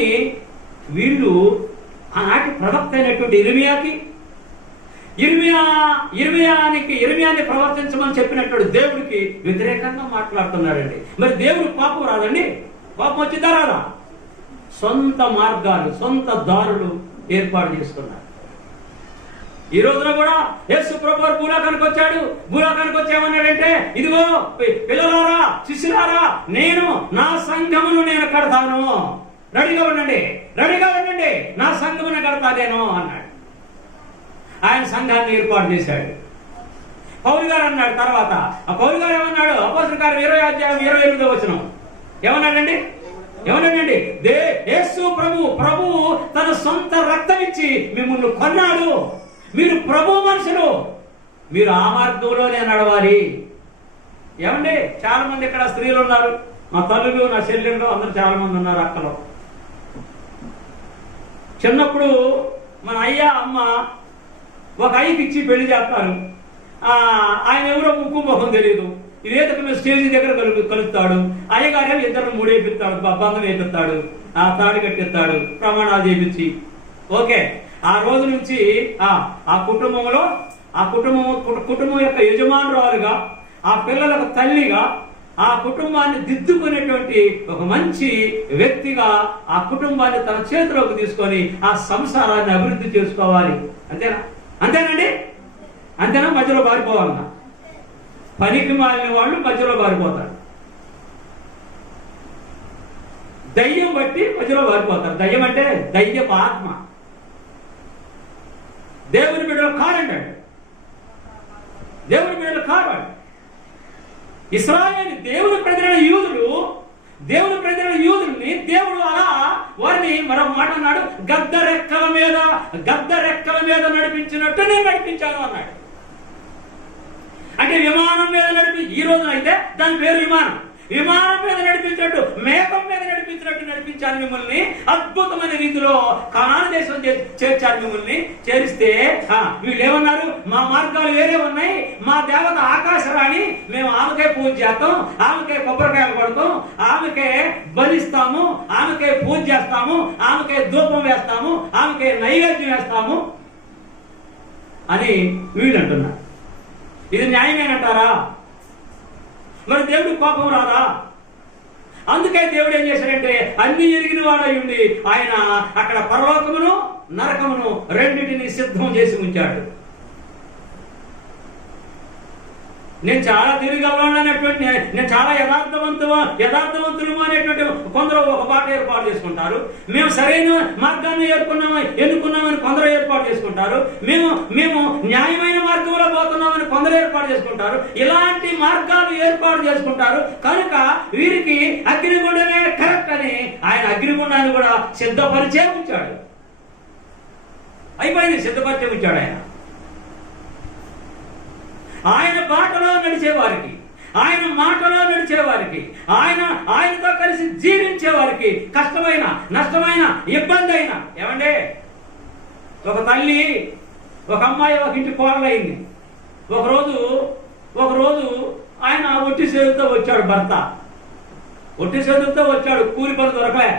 వీళ్ళు ఆనాటి ప్రవక్త అయినటువంటి ఇర్మియాని ప్రవర్తించమని చెప్పినటువంటి దేవుడికి వ్యతిరేకంగా మాట్లాడుతున్నారండి. మరి దేవుడు కోపం రాదండి? కోపం వచ్చిందా రాదా? సొంత మార్గాలు, సొంత దారులు ఏర్పాటు చేసుకున్నారు. ఈ రోజున కూడా యేసు ప్రభువు భూలోకానికి వచ్చాడు. భూలోకానికి వచ్చామన్నాడంటే, ఇదిగో పిల్లలారా, శిష్యులారా, నేను నా సంఘమును నేను కడతాను, రెడీగా ఉండండి, రెడీగా ఉండండి, నా సంఘమును కడతానేను అన్నాడు. ఆయన సంఘాన్ని ఏర్పాటు చేశాడు. పౌలు గారు అన్నాడు తర్వాత. ఆ పౌలు గారు ఏమన్నాడు? అపోస్తలుల కార్యం 20వ అధ్యాయం 28వ వచనం ఏమన్నాడండి? ఏమన్నాడండి? యేసు ప్రభువు తన సొంత రక్తం ఇచ్చి మిమ్మల్ని కొన్నాడు. మీరు ప్రభు మనుషులు, మీరు ఆ మార్గంలోనే నడవాలి. ఏమండి, చాలా మంది ఇక్కడ స్త్రీలు ఉన్నారు. మా తల్లులు, నా చెల్లెళ్ళు అందరూ చాలా మంది ఉన్నారు. అక్కలో చిన్నప్పుడు మన అయ్య అమ్మ ఒక అయ్యకి ఇచ్చి పెళ్లి చేస్తారు. ఆయన ఎవరో ముక్కు ముఖం తెలియదు. వేదిక మీద స్టేజీ దగ్గర కలుస్తాడు. అయ్యగారే ఇద్దరు మూడేపిస్తాడు, బంధం వేపిస్తాడు, తాడి కట్టిస్తాడు, ప్రమాణాలు చేపించి. ఓకే, ఆ రోజు నుంచి ఆ కుటుంబం యొక్క యజమానురాలుగా, ఆ పిల్లలకు తల్లిగా, ఆ కుటుంబాన్ని దిద్దుకునేటువంటి ఒక మంచి వ్యక్తిగా ఆ కుటుంబాన్ని తన చేతిలోకి తీసుకొని ఆ సంసారాన్ని అభివృద్ధి చేసుకోవాలి. అంతేనా? అంతేనండి? అంతేనా? మధ్యలో బారిపోవాలన్నా? పనికి మాలిన వాళ్ళు మధ్యలో బారిపోతారు. దయ్యం బట్టి మధ్యలో బారిపోతారు. దయ్యం అంటే దయ్యపు ఆత్మ. దేవుని బిడ్డలు కారండి, దేవుని బిడ్డలు కారండి. ఇశ్రాయేలు దేవుని ప్రజలైన యూదుల్ని దేవుడు అలా వారిని మరొక మాట అన్నాడు, గద్దరెక్కల మీద నడిపించినట్టు నేను నడిపించాను అన్నాడు. అంటే విమానం మీద ఈ రోజున అయితే దాని పేరు విమానం మీద నడిపించినట్టు, మేఘం మీద నడిపించాను మిమ్మల్ని. అద్భుతమైన రీతిలో కనాను దేశం చేర్చాను మిమ్మల్ని. చేరిస్తే వీళ్ళు ఏమన్నారు? మా మార్గాలు వేరే ఉన్నాయి, మా దేవత ఆకాశరాణి, మేము ఆమెకే పూజ చేస్తాం, ఆమెకే కొబ్బరికాయలు పడతాం, ఆమెకే బలిస్తాము, ఆమెకే పూజ చేస్తాము, ఆమెకే ధూపం వేస్తాము, ఆమెకే నైవేద్యం వేస్తాము అని వీళ్ళు అంటున్నారు. ఇది న్యాయమేనంటారా? మరి దేవుడు కోపం రాదా? అందుకే దేవుడు ఏం చేశాడంటే, అన్ని ఎరిగిన వాడై ఉండి ఆయన అక్కడ పరలోకమును నరకమును రెండింటిని సిద్ధం చేసి ఉంచాడు. నేను చాలా తిరిగలను అనేటువంటి, నేను చాలా యథార్థవంతులు అనేటువంటి కొందరు ఒక పాట ఏర్పాటు చేసుకుంటారు. మేము సరైన మార్గాన్ని ఎన్నుకున్నామని కొందరు ఏర్పాటు చేసుకుంటారు. మేము న్యాయమైన మార్గంలో పోతున్నామని కొందరు ఏర్పాటు చేసుకుంటారు. ఇలాంటి మార్గాలు ఏర్పాటు చేసుకుంటారు. కనుక వీరికి అగ్నిగుండమే కరెక్ట్ అని ఆయన అగ్నిగుండాన్ని కూడా సిద్ధపరిచే ఉంచాడు. అయిపోయింది, సిద్ధపరిచే ఉంచాడు ఆయన. ఆయన బాటలో నడిచేవారికి, ఆయన మాటలో నడిచేవారికి, ఆయనతో కలిసి జీవించే వారికి కష్టమైన, నష్టమైన, ఇబ్బంది అయినా, ఏమంటే ఒక తల్లి, ఒక అమ్మాయి ఒక ఇంటి కోడలైంది. ఒకరోజు ఆయన ఒట్టి చేతులతో వచ్చాడు. భర్త ఒట్టి చేతులతో వచ్చాడు. కూలి పని దొరకలే,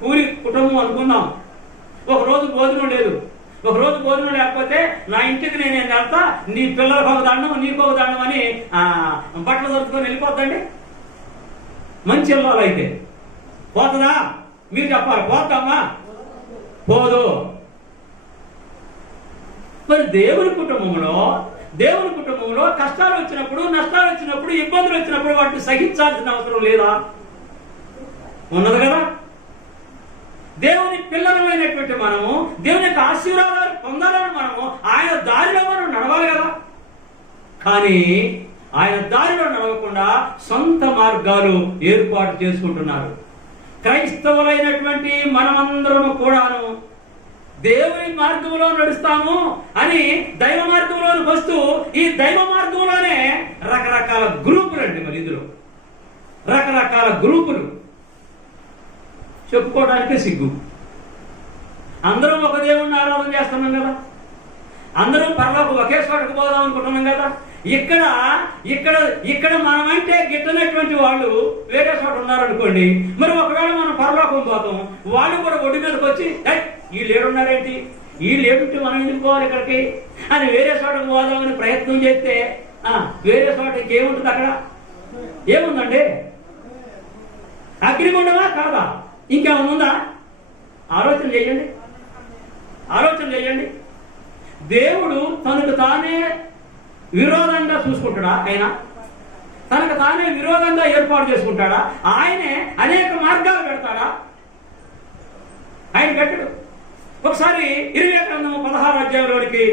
కూలి కుటుంబం అనుకుందాం. ఒకరోజు భోజనం లేదు. ఒక రోజు భోజనం లేకపోతే నా ఇంటికి నేను వెళ్తా, నీ పిల్లలకు ఒక దండం నీకు ఒక దండం అని బట్టలు దొరుకుకొని వెళ్ళిపోద్దండి. మంచి ఇల్లాలు అయితే పోతుందా? మీరు చెప్పాలి, పోతామా? పోదు. మరి దేవుని కుటుంబంలో కష్టాలు వచ్చినప్పుడు, నష్టాలు వచ్చినప్పుడు, ఇబ్బందులు వచ్చినప్పుడు వాటిని సహించాల్సిన అవసరం లేదా? ఉన్నది కదా. దేవుని పిల్లలమైనటువంటి మనము దేవుని యొక్క ఆశీర్వాదాలు పొందాలని మనము ఆయన దారిలో మనం నడవాలి కదా. కానీ ఆయన దారిలో నడవకుండా సొంత మార్గాలు ఏర్పాటు చేసుకుంటున్నారు. క్రైస్తవులైనటువంటి మనమందరము కూడాను దేవుని మార్గంలో నడుస్తాము అని దైవ మార్గంలోనికి వస్తూ ఈ దైవ మార్గంలోనే రకరకాల గ్రూపులు అండి. మరి ఇందులో రకరకాల గ్రూపులు చెప్పుకోవడానికి సిగ్గు. అందరం ఒక దేవుణ్ణి ఆరాధన చేస్తున్నాం కదా, అందరం పరలోకి ఒకే చోటకు పోదాం అనుకుంటున్నాం కదా. ఇక్కడ ఇక్కడ ఇక్కడ మనమంటే గిట్టనటువంటి వాళ్ళు వేరే చోట ఉన్నారనుకోండి, మరి ఒకవేళ మనం పరలోకం పోతాం, వాళ్ళు కూడా ఒడి మీదకి వచ్చి వీళ్ళు ఏడున్నారేంటి, వీళ్ళు ఏడుంటే మనం ఎందుకు పోవాలి ఇక్కడికి అని వేరే చోటకు పోదామని ప్రయత్నం చేస్తే వేరే చోట ఇంకేముంటుంది? అక్కడ ఏముందండి? అగ్నిగుండమా కాదా? ఇంకేమన్నా ఉందా? ఆలోచన చేయండి. దేవుడు తనకు తానే విరోధంగా చూసుకుంటాడా? ఆయన తనకు తానే విరోధంగా ఏర్పాటు చేసుకుంటాడా? ఆయనే అనేక మార్గాలు పెడతాడా? ఆయన పెట్టడు. ఒకసారి 20 గ్రంథము 16 అధ్యాయంలోనికి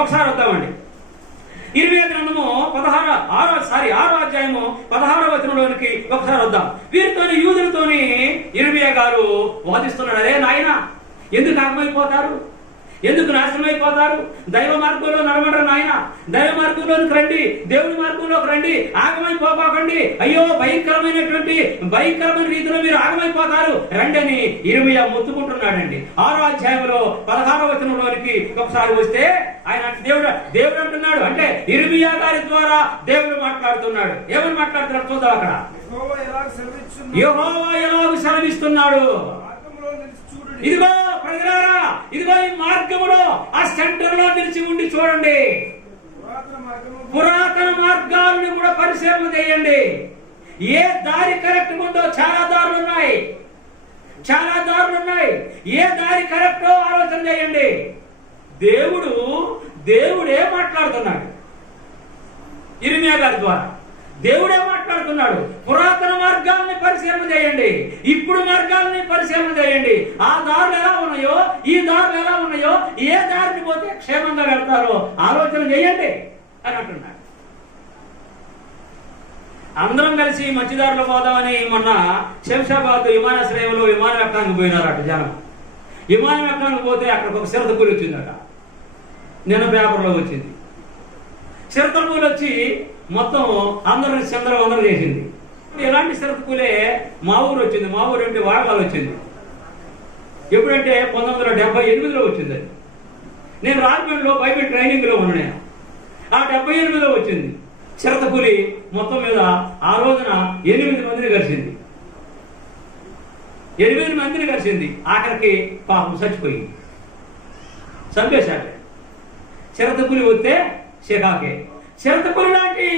ఒకసారి వద్దామండి. 20 గ్రంథము 6 అధ్యాయము 16వ వచనంలోనికి ఒకసారి వద్దాం. వీరితోని యూదులతోని ఇర్మియా గారు వాదిస్తున్నాడు. అరే నాయన, ఎందుకు ఆగమైపోతారు? ఎందుకు నాశనం అయిపోతారు? దైవ మార్గంలో నడవండి నాయన, దైవ మార్గంలోకి రండి, దేవుని మార్గంలోకి రండి, ఆగమైపోకండి. అయ్యో భయంకరమైన రీతిలో మీరు ఆగమైపోతారు రండి అని ఇర్మియా మొత్తుకుంటున్నాడండి. 6వ అధ్యాయంలో 16వ వచనంలోనికి ఒకసారి వస్తే ఆయన దేవుడు అంటున్నాడు, అంటే ఇర్మియా గారి ద్వారా దేవుడు మాట్లాడుతున్నాడు. ఏమని మాట్లాడుతున్నాడు చూద్దాం. అక్కడ యెహోవా ఎలాగ సెలవిస్తున్నాడు, ఇదిగో ప్రజలారా, ఇదిగో ఈ మార్గములో ఆ సెంటర్ లో నిలిచి ఉండి చూడండి, పురాతన మార్గాలను కూడా పరిశీలన చేయండి. ఏ దారి కరెక్ట్ ఉందో చాలా దారులు ఉన్నాయి. ఏ దారి కరెక్టో ఆలోచన చేయండి. దేవుడే మాట్లాడుతున్నాడు ఇర్మియా గారి ద్వారా. దేవుడే మాట్లాడుతున్నాడు. పురాతన మార్గాల్ని పరిశీలన చేయండి, ఇప్పుడు మార్గాల్ని పరిశీలన చేయండి. ఆ దారులు ఎలా ఉన్నాయో, ఈ దారులు ఎలా ఉన్నాయో, ఏ దారిని పోతే క్షేమంగా వెళ్తారో ఆలోచన చేయండి అని అంటున్నాడు. అందరం కలిసి మంచి దారిలో పోదామని మొన్న శంషాబాద్ విమానాశ్రయంలో విమానం ఎక్కడానికి పోయినారట జనం. విమానం ఎక్కడానికి పోతే అక్కడ ఒక చిరత కూలి వచ్చిందట. నిన్న పేపర్లో వచ్చింది. చిరత కూలి వచ్చి మొత్తం అందరిని చంద్రవందరం చేసింది. ఎలాంటి చిరత కూలే మా ఊరు వచ్చింది. మా ఊరు అంటే వాడకాలు వచ్చింది. ఎప్పుడంటే 1978లో వచ్చింది. నేను రాజమండ్రిలో బైబిల్ ట్రైనింగ్ లో ఉన్నాను. ఆ 78లో వచ్చింది. చిరత కూలి మొత్తం మీద ఆ రోజున 8 మందిని కలిసింది. 8 మందిని కలిసింది. ఆఖరికి పాపం చచ్చిపోయింది, చంపేశాక. చిరత కూలి వస్తే శిఖాకే. చిరత కూలి లాంటి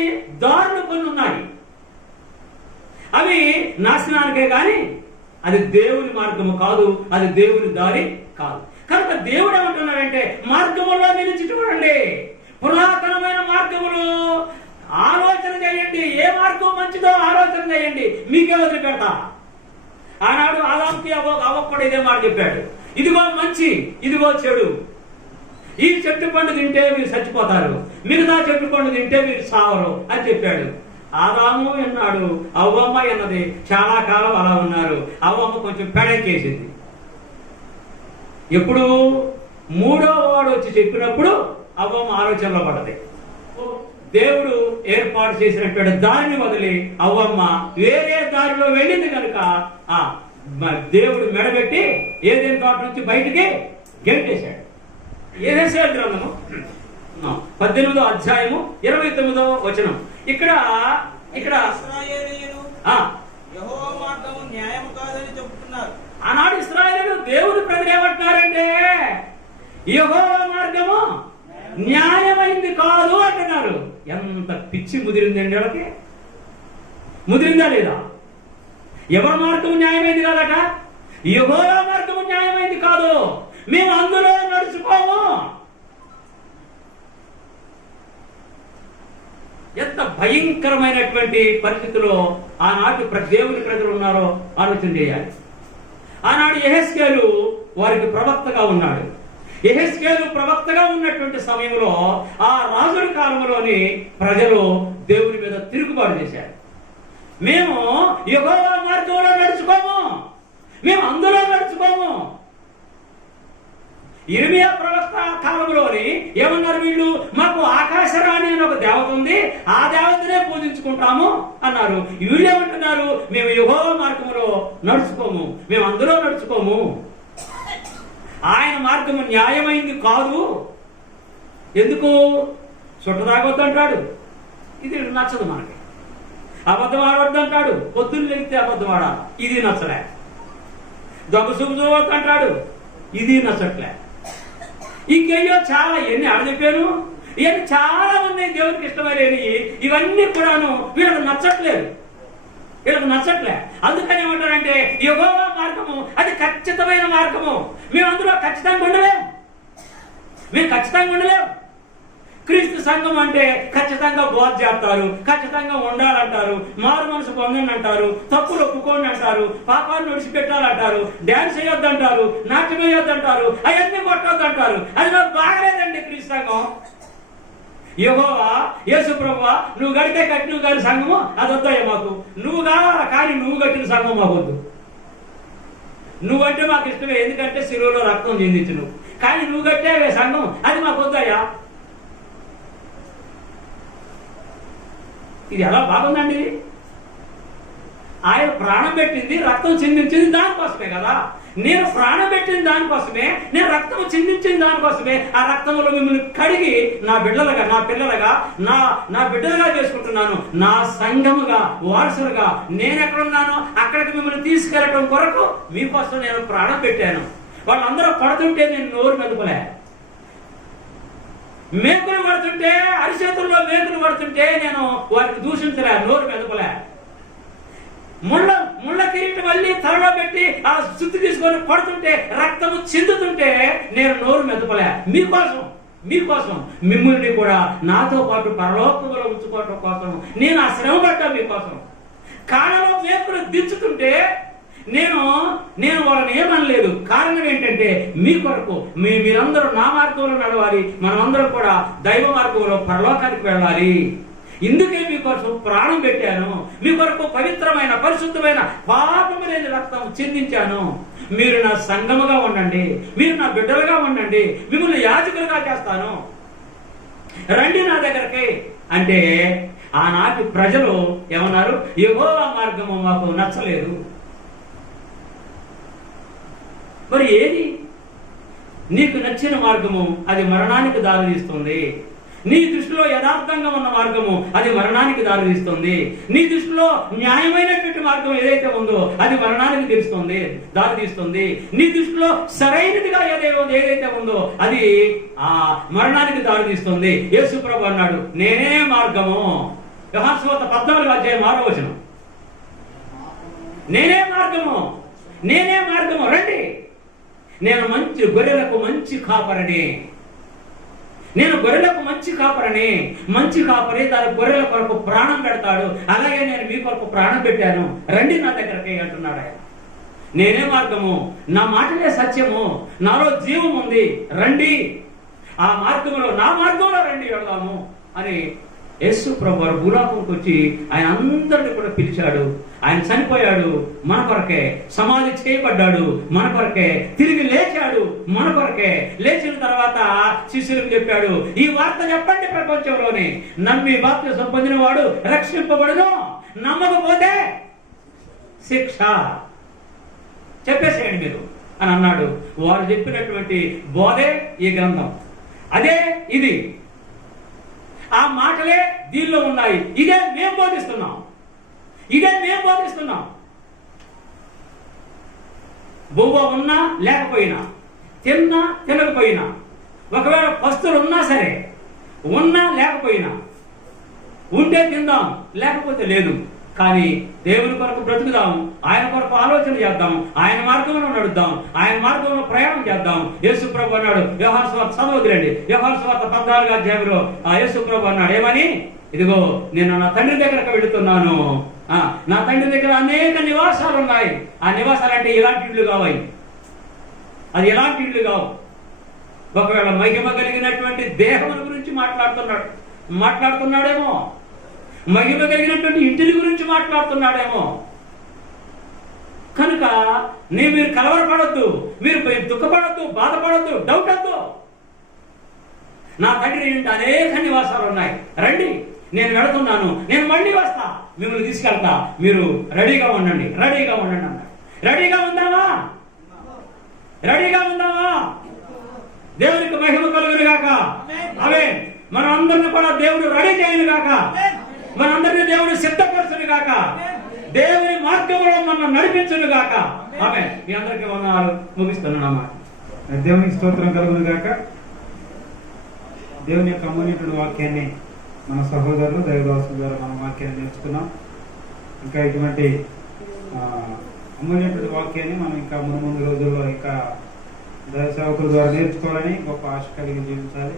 దారుణ పనులు ఉన్నాయి. అవి నాశనానికే కానీ అది దేవుని మార్గము కాదు, అది దేవుని దారి కాదు. కనుక దేవుడు ఏమంటున్నాడంటే మార్గములో నిలిచి చూడండి, పురాతనమైన మార్గములు ఆలోచన చేయండి. ఏ మార్గం మంచిదో ఆలోచన చేయండి, మీకే వదిలిపెడతా. ఆనాడు ఆదాముకి అవ్వకుండా ఇదే మాట చెప్పాడు, ఇదిగో మంచి, ఇదిగో చెడు. ఈ చెట్టు పండు తింటే మీరు చచ్చిపోతారు, మిగతా చెట్టు పండు తింటే మీరు సావరు అని చెప్పాడు. ఆదాము ఎన్నాడు, అవ్వమ్మ ఎన్నది. చాలా కాలం అలా ఉన్నారు. అవ్వమ్మ కొంచెం పెడకేసింది. ఎప్పుడు 3వ వాడు వచ్చి చెప్పినప్పుడు అవ్వమ్మ ఆలోచనలో పడ్డది. దేవుడు ఏర్పాటు చేసినటువంటి దారిని వదిలి అవ్వమ్మ వేరే దారిలో వెళ్ళింది కనుక దేవుడు మెడబెట్టి ఏదైనా తోట నుంచి బయటికి గెంటేశాడు. యెహెజ్కేలు గ్రంథము 18వ అధ్యాయము 29వ వచనం. ఇక్కడ యెహోవా మార్గము న్యాయం కాదని చెబుతున్నారు. ఆనాడు ఇశ్రాయేలు దేవుని ప్రజలు ఏమంటున్నారంటే యెహోవా మార్గము న్యాయమైంది కాదు అంటున్నారు. ఎంత పిచ్చి ముదిరిందండి వాళ్ళకి. ముదిరిందా లేదా? ఎవరి మార్గము న్యాయమైంది కాదట? యెహోవా మార్గము న్యాయమైంది కాదు, మేము అందులో నడుచుకోము. ఎంత భయంకరమైనటువంటి పరిస్థితిలో ఆనాటి దేవుని ప్రజలు ఉన్నారో ఆలోచన చేయాలి. ఆనాడు యెహెజ్కేలు వారికి ప్రవక్తగా ఉన్నాడు. యెహెజ్కేలు ప్రవక్తగా ఉన్నటువంటి సమయంలో ఆ రాజుల కాలంలోని ప్రజలు దేవుని మీద తిరుగుబాటు చేశారు. మేము యెహోవా మార్గంలో నడుచుకోము, మేము అందులో నడుచుకోము. ఇర్మియా ప్రవక్త కాలంలోని ఏమన్నారు వీళ్ళు? మాకు ఆకాశరాణి అని ఒక దేవత ఉంది, ఆ దేవతనే పూజించుకుంటాము అన్నారు. వీళ్ళు ఏమంటున్నారు? మేము యెహోవా మార్గంలో నడుచుకోము, మేము అందులో నడుచుకోము. ఆయన మార్గము న్యాయమైంది కాదు. ఎందుకు? చుట్టదాగొద్దు అంటాడు, ఇది నచ్చదు మనకి. అబద్ధం ఆడవద్దు అంటాడు, పొద్దున్న లేగితే అబద్ధం ఆడాలి, ఇది నచ్చలే. దొంగ చూపు చూడవద్దు అంటాడు, ఇది నచ్చట్లే. ఇంకేయో చాలా ఎన్ని అడచెప్పాను, ఇవన్నీ చాలా మంది దేవుడికి ఇష్టమైనవి. ఇవన్నీ కూడాను వీళ్ళకి నచ్చట్లేదు, వీళ్ళకి నచ్చట్లే. అందుకని ఏమంటారంటే యెహోవా మార్గము అది ఖచ్చితమైన మార్గము, మేము అందులో ఖచ్చితంగా ఉండలేము, మేము ఖచ్చితంగా ఉండలేము. క్రీస్తు సంఘం అంటే ఖచ్చితంగా బోధ చేస్తారు, ఖచ్చితంగా ఉండాలంటారు, మారు మనసు పొందండి అంటారు, తప్పులు ఒప్పుకోండి అంటారు, పాపాలను విడిచిపెట్టాలంటారు, డ్యాన్స్ వేయొద్దు అంటారు, నాట్యం వేయొద్దు అంటారు, అవన్నీ కొట్టొద్దు అంటారు. అది నాకు బాగలేదండి క్రీస్తు సంఘం. యెహోవా యేసు ప్రభువా నువ్వు కడితే కట్టిన గారి సంఘము అది వద్దయ్యా మాకు. నువ్వు కావాలా, కానీ నువ్వు కట్టిన సంఘం మాకు వద్దు. నువ్వంటే మాకు ఇష్టమే, ఎందుకంటే శిలువలో రక్తం చెందించు నువ్వు, కానీ నువ్వు కట్టే సంఘం అది మాకు వద్దయ్యా. ఇది ఎలా బాగుందండి? ఆయన ప్రాణం పెట్టింది, రక్తం చిందించింది దానికోసమే కదా. నేను ప్రాణం పెట్టింది దానికోసమే, నేను రక్తం చిందించింది దానికోసమే. ఆ రక్తంలో మిమ్మల్ని కడిగి నా బిడ్డలుగా, నా పిల్లలుగా, నా బిడ్డలుగా చేసుకుంటున్నాను. నా సంఘముగా, వారసులుగా నేను ఎక్కడున్నానో అక్కడికి మిమ్మల్ని తీసుకెళ్ళటం కొరకు మీకోసం నేను ప్రాణం పెట్టాను. వాళ్ళందరూ పడుతుంటే నేను నోరు మెదపలే. మేకులు పడుతుంటే, అరిచేతుల్లో మేకులు పడుతుంటే నేను వారికి దూషించలే, నోరు మెదపలే. ముళ్ళ కిరీటం మళ్ళీ తలలో పెట్టి ఆ శుద్ధి తీసుకొని పడుతుంటే, రక్తము చిందుతుంటే నేను నోరు మెదపలే. మీకోసం మిమ్మల్ని కూడా నాతో పాటు పరలోకంలో ఉంచుకోవటం కోసం నేను ఆ శ్రమ పడ్డా మీకోసం. కాళ్ళలో మేకులు దించుతుంటే నేను వాళ్ళని ఏమనలేదు. కారణం ఏంటంటే మీ కొరకు మీరందరూ నా మార్గంలో నడవాలి, మనమందరం కూడా దైవ మార్గంలో పరలోకానికి వెళ్ళాలి. ఇందుకే మీకోసం ప్రాణం పెట్టాను, మీ కొరకు పవిత్రమైన పరిశుద్ధమైన పాపము లేని రక్తం చిందించాను. మీరు నా సంఘముగా ఉండండి, మీరు నా బిడ్డలుగా ఉండండి, మిమ్మల్ని యాజకులుగా చేస్తాను, రండి నా దగ్గరకి అంటే. ఆనాటి ప్రజలు ఏమన్నారు? యెహోవా మార్గము మాకు నచ్చలేదు. మరి ఏది నీకు నచ్చిన మార్గము? అది మరణానికి దారితీస్తుంది. నీ దృష్టిలో యథార్థంగా ఉన్న మార్గము అది మరణానికి దారితీస్తుంది. నీ దృష్టిలో న్యాయమైనటువంటి మార్గం ఏదైతే ఉందో అది మరణానికి దారితీస్తుంది. నీ దృష్టిలో సరైనదిగా ఏదైతే ఉందో అది ఆ మరణానికి దారితీస్తుంది. యేసు ప్రభు అన్నాడు, నేనే మార్గము. యోహాను సువార్త 14:6 నేనే మార్గము, నేనే మార్గము, రండి. నేను మంచి గొర్రెలకు మంచి కాపరిని, నేను గొర్రెలకు మంచి కాపరిని. మంచి కాపరి తన గొర్రెల కొరకు ప్రాణం పెడతాడు, అలాగే నేను మీ కొరకు ప్రాణం పెట్టాను, రండి నా దగ్గరకి అంటున్నాడు ఆయన. నేనే మార్గము, నా మాటలే సత్యము, నాలో జీవం ఉంది, రండి ఆ మార్గంలో, నా మార్గంలో రండి వెళ్దాము అని యేసు ప్రభు భూలోకంకి వచ్చి ఆయన అందరిని కూడా పిలిచాడు. ఆయన చనిపోయాడు మన కొరకే, సమాధి చేయబడ్డాడు మన కొరకే, తిరిగి లేచాడు మన కొరకే. లేచిన తర్వాత శిష్యులకు చెప్పాడు, ఈ వార్త చెప్పండి ప్రపంచంలోనే, నమ్మి బాప్తిసం పొందిన వాడు రక్షింపబడును, నమ్మకపోతే శిక్ష, చెప్పేసేయండి మీరు అని అన్నాడు. వారు చెప్పినటువంటి బోధే ఈ గ్రంథం, అదే ఇది, ఆ మాటలే దీనిలో ఉన్నాయి. ఇదే మేము బోధిస్తున్నాం, బువ్వ ఉన్నా లేకపోయినా, తిన్నా తినకపోయినా, ఒకవేళ పస్తులు ఉన్నా సరే, ఉన్నా లేకపోయినా, ఉంటే తిందాం లేకపోతే లేదు, కానీ దేవుని కొరకు బ్రతుకుదాం, ఆయన కొరకు ఆలోచన చేద్దాం, ఆయన మార్గంలో నడుద్దాం, ఆయన మార్గంలో ప్రయాణం చేద్దాం. యేసు ప్రభు అన్నాడు, యోహాను సువార్త చదవదులేండి, యోహాను సువార్త 14వ అధ్యాయంలో యేసు ప్రభు అన్నాడు ఏమని, ఇదిగో నేను నా తండ్రి దగ్గరకు వెళుతున్నాను, నా తండ్రి దగ్గర అనేక నివాసాలు ఉన్నాయి. ఆ నివాసాలు అంటే ఇలాంటి ఇళ్ళు కావాలి, అది ఎలాంటి ఇళ్ళు కావు. ఒకవేళ మహిమ కలిగినటువంటి దేహం గురించి మాట్లాడుతున్నాడేమో, మహిమ కలిగినటువంటి ఇంటిని గురించి మాట్లాడుతున్నాడేమో. కనుక మీరు కలవరపడద్దు, మీరు దుఃఖపడద్దు, బాధపడద్దు, డౌట్ వద్దు. నా తండ్రి ఇంటి అనేక నివాసాలు ఉన్నాయి, రండి, నేను వెళుతున్నాను, నేను మళ్ళీ వస్తా, మిమ్మల్ని తీసుకెళ్తా, మీరు రెడీగా ఉండండి అన్నాడు. రెడీగా ఉందామా? దేవునికి మహిమ కలుగును గాక. ఆమేన్. మన అందరిని కూడా దేవుడు రెడీ చేయను గాక, మనందరినీ దేవుడు సిద్ధపరచును గాక, దేవుని మార్గంలో మనం నడిపించును గాక. ఆమేన్. మీ అందరికీ వందనాలు. ముగిస్తున్నాను. దేవునికి స్తోత్రం కలుగును గాక. దేవుని యొక్క అమూల్యమైన వాక్యాన్ని మన సహోదరులు దైవదాసుల ద్వారా మన వాక్యాన్ని నేర్చుకున్నాం. ఇంకా ఇటువంటి అమూల్యమైన వాక్యాన్ని మనం ఇంకా ముందు రోజుల్లో ఇంకా దైవ సేవకుల ద్వారా నేర్చుకోవాలని గొప్ప ఆశ కలిగి జీవించాలి.